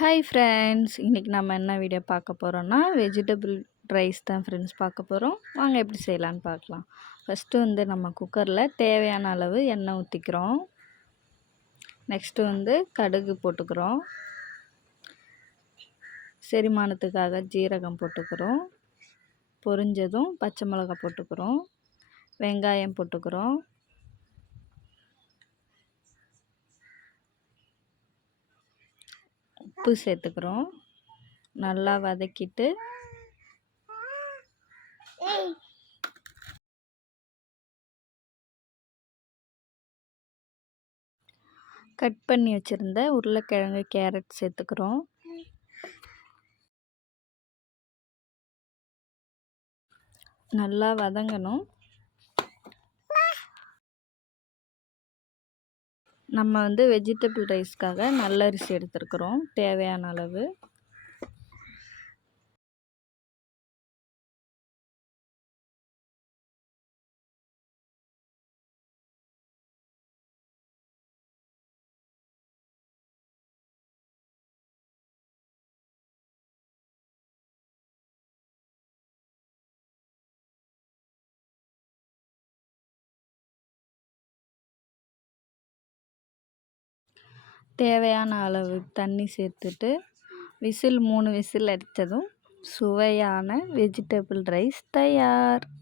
Hi friends இன்றைக்கி நம்ம என்ன வீடியோ பார்க்க போகிறோன்னா வெஜிடபிள் ரைஸ் தான் ஃப்ரெண்ட்ஸ் பார்க்க போகிறோம் வாங்க எப்படி செய்யலான்னு பார்க்கலாம். ஃபஸ்ட்டு வந்து நம்ம குக்கரில் தேவையான அளவு எண்ணெய் ஊற்றிக்கிறோம் நெக்ஸ்ட்டு வந்து கடுகு போட்டுக்கிறோம். செரிமானத்துக்காக ஜீரகம் போட்டுக்கிறோம். பொரிஞ்சதும் பச்சை மிளகா போட்டுக்கிறோம். வெங்காயம் போட்டுக்கிறோம். உப்பு சேர்த்துக்கிறோம். நல்லா வதக்கிட்டு. கட் பண்ணி வச்சுருந்த உருளைக்கிழங்கு கேரட் சேர்த்துக்கிறோம். நல்லா வதங்கணும். நம்ம வந்து வெஜிடபிள் ரைஸ்க்காக நல்ல அரிசி எடுத்துருக்கிறோம். தேவையான அளவு. தேவையான அளவு தண்ணி சேர்த்துட்டு விசில் மூணு விசில் அடித்ததும் சுவையான வெஜிடபிள் ரைஸ் தயார்.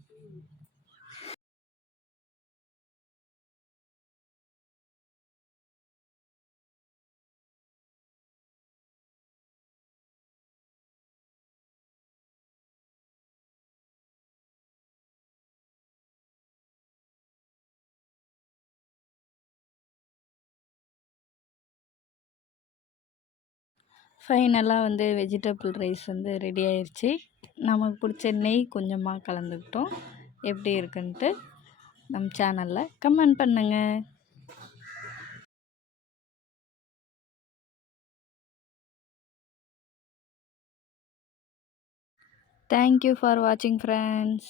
ஃபைனலாக வந்து வெஜிடபிள் ரைஸ் வந்து ரெடி ஆயிடுச்சு நமக்கு பிடிச்ச நெய் கொஞ்சமாக கலந்துக்கிட்டோம். எப்படி இருக்குன்ட்டு நம்ம சேனலில் கமெண்ட் பண்ணுங்கள் தேங்க்யூ ஃபார் வாட்சிங் ஃப்ரெண்ட்ஸ்